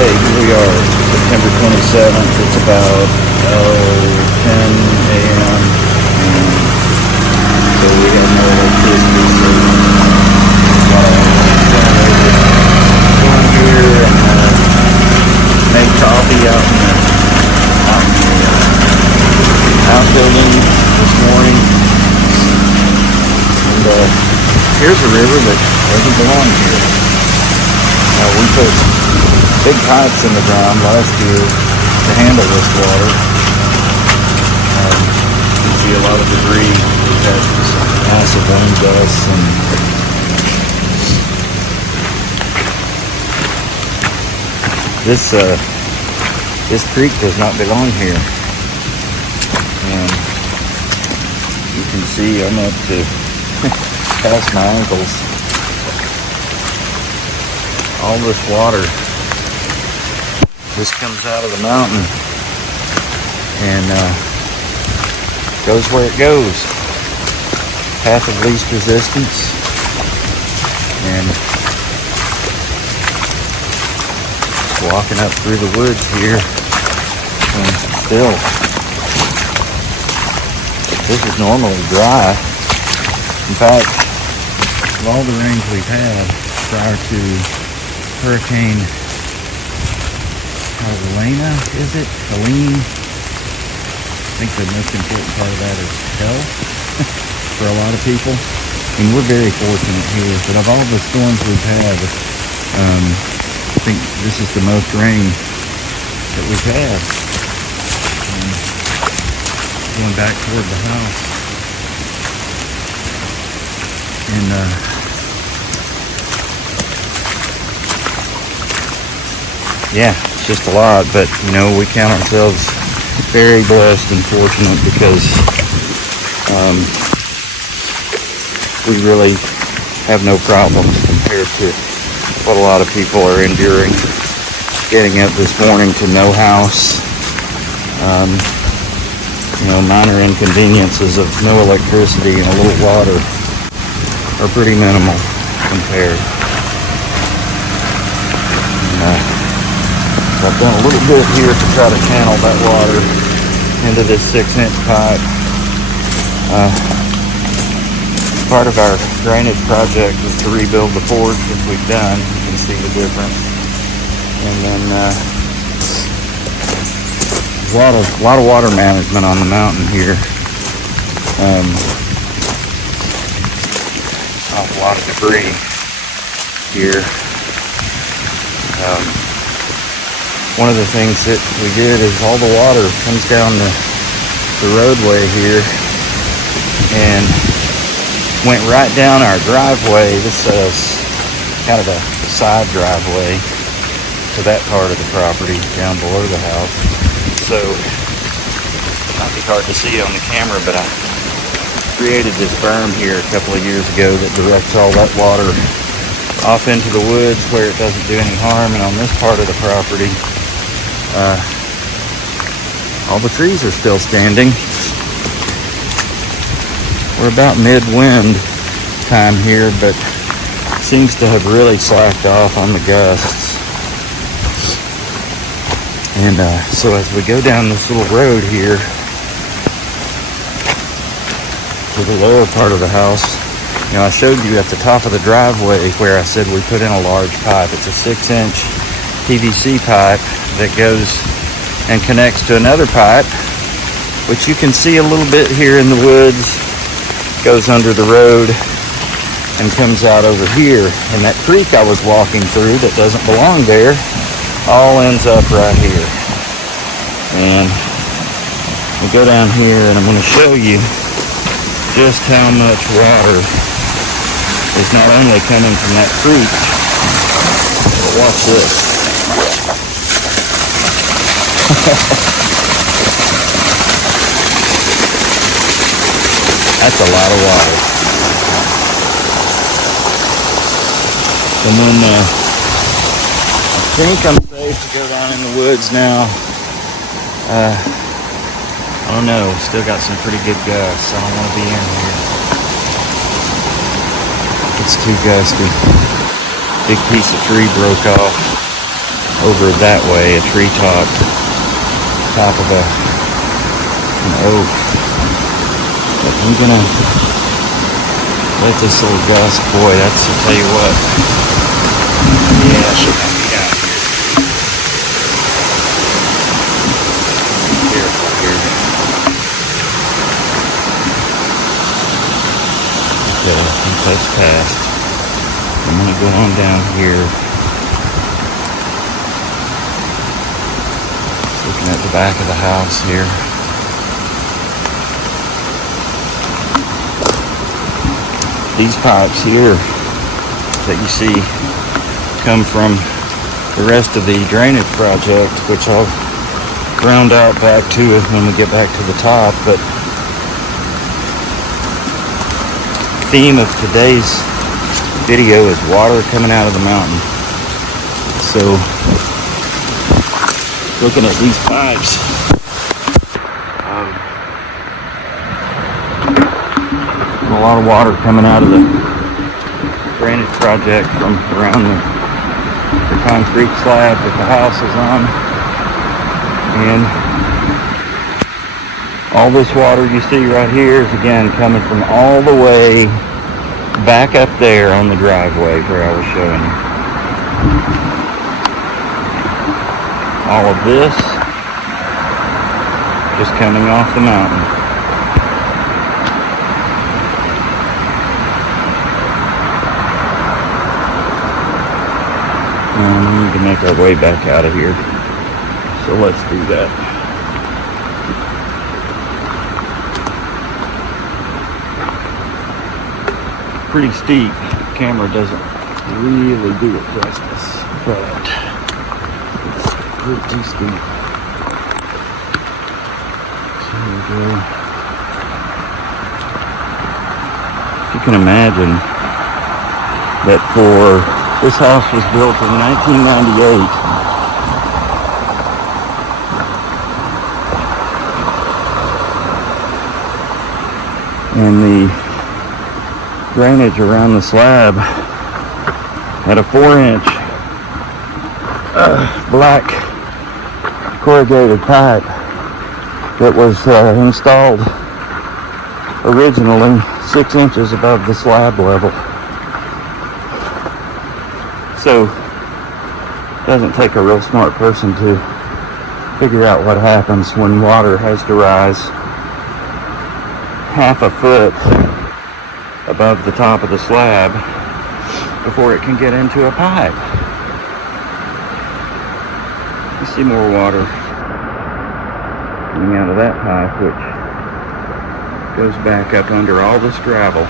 Okay, here we are, September 27th. It's about 10 a.m. and so we have no electricity, so going here and made coffee out in the outbuilding this morning. And here's a river that doesn't belong here. We put big pipes in the ground last year to handle this water. You can see a lot of debris. We've had massive rain gusts, and this creek does not belong here. And you can see I'm up to past my ankles. All this water just comes out of the mountain and goes where it goes. Path of least resistance. And walking up through the woods here, and still, this is normally dry. In fact, of all the rains we've had prior to Hurricane Helene, is it? Helene? I think the most important part of that is hell for a lot of people. And we're very fortunate here, but of all the storms we've had, I think this is the most rain that we've had. Going back toward the house. And yeah, it's just a lot, but you know, we count ourselves very blessed and fortunate because we really have no problems compared to what a lot of people are enduring. Getting up this morning to no house, you know, minor inconveniences of no electricity and a little water are pretty minimal compared. I've done a little bit here to try to channel that water into this 6-inch pipe. Part of our drainage project was to rebuild the porch, which we've done. You can see the difference. And then a lot of water management on the mountain here. A lot of debris here. One of the things that we did is all the water comes down the roadway here and went right down our driveway. This is kind of a side driveway to that part of the property down below the house. So it might be hard to see on the camera, but I created this berm here a couple of years ago that directs all that water off into the woods where it doesn't do any harm. And on this part of the property, all the trees are still standing. We're about mid-wind time here, but it seems to have really slacked off on the gusts. And so as we go down this little road here to the lower part of the house, you know, I showed you at the top of the driveway where I said we put in a large pipe. It's a 6-inch PVC pipe that goes and connects to another pipe, which you can see a little bit here in the woods, goes under the road and comes out over here. And that creek I was walking through that doesn't belong there all ends up right here. And we go down here and I'm going to show you just how much water is not only coming from that creek, but watch this. That's a lot of water. And then I think I'm safe to go down in the woods now. I don't know, still got some pretty good gusts. I don't want to be in here. It's too gusty. Big piece of tree broke off. over that way, a treetop, top of an oak. But I'm gonna let this little gust, boy, that's, I'll tell you what. Yeah, she might be down here. Careful here. Okay, I think that's past. I'm gonna go on down here. Looking at the back of the house here. These pipes here that you see come from the rest of the drainage project, which I'll round out back to it when we get back to the top. But the theme of today's video is water coming out of the mountain. So looking at these pipes, a lot of water coming out of the drainage project from around the concrete slab that the house is on. And all this water you see right here is again coming from all the way back up there on the driveway where I was showing you. All of this just coming off the mountain. And we need to make our way back out of here. So let's do that. Pretty steep. The camera doesn't really do it justice, but it's pretty steep. So here we go. You can imagine that this house was built in 1998. And the drainage around the slab had a 4-inch black corrugated pipe that was installed originally 6 inches above the slab level. So it doesn't take a real smart person to figure out what happens when water has to rise half a foot above the top of the slab before it can get into a pipe. You see more water coming out of that pipe, which goes back up under all this gravel.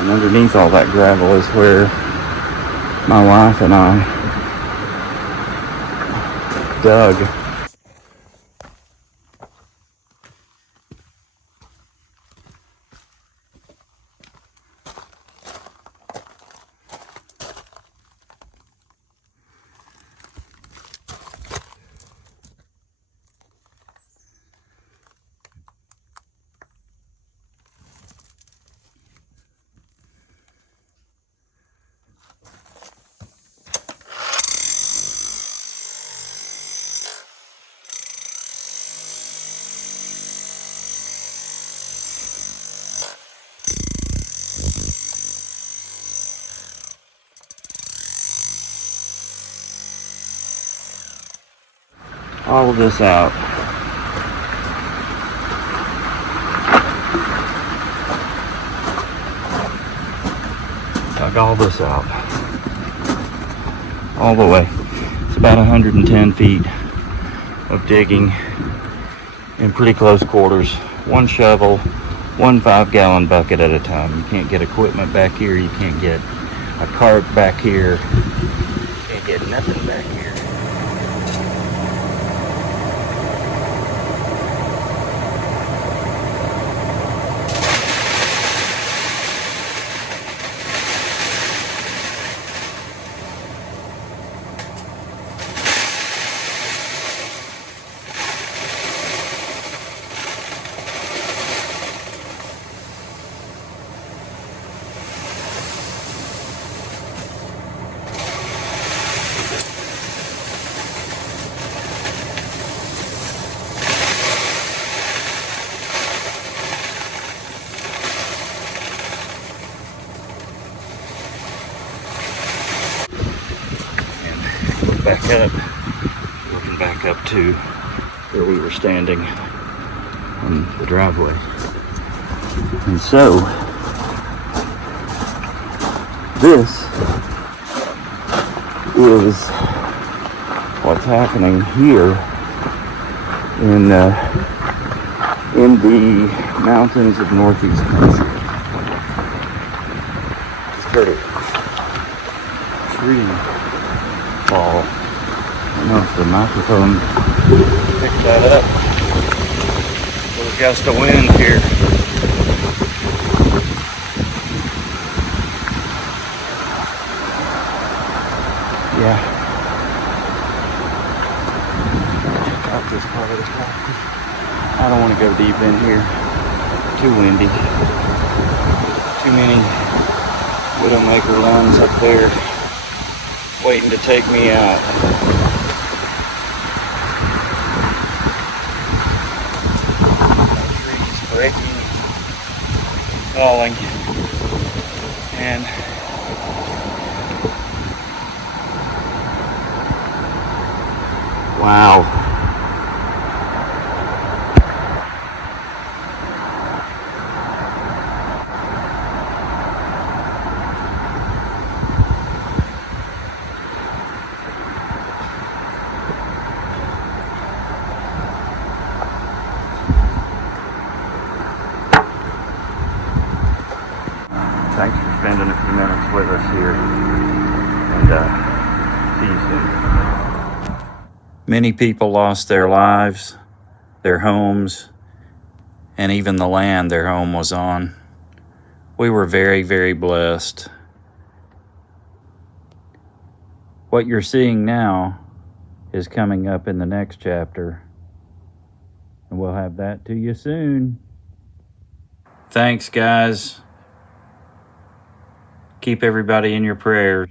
And underneath all that gravel is where my wife and I dug. All of this out. Dug all this out. All the way. It's about 110 feet of digging in pretty close quarters. One shovel, one 5-gallon bucket at a time. You can't get equipment back here. You can't get a cart back here. You can't get nothing back here. back up, looking back up to where we were standing in the driveway. And so, this is what's happening here in the mountains of northeast Tennessee. Just heard a tree fall. I don't know if the microphone picked that up. A little gust of wind here. Yeah. Check out this part of the property. I don't want to go deep in here. Too windy. Too many Widowmaker lungs up there waiting to take me out. Trees breaking, falling, and wow. Thanks for spending a few minutes with us here, and see you soon. Many people lost their lives, their homes, and even the land their home was on. We were very, very blessed. What you're seeing now is coming up in the next chapter, and we'll have that to you soon. Thanks, guys. Keep everybody in your prayers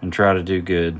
and try to do good.